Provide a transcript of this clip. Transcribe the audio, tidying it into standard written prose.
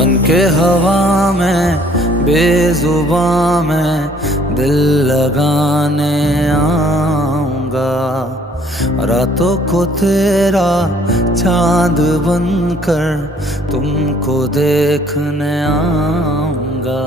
बन के हवा में बेजुबां में दिल लगाने आऊंगा। रातों को तेरा चांद बनकर तुमको देखने आऊंगा।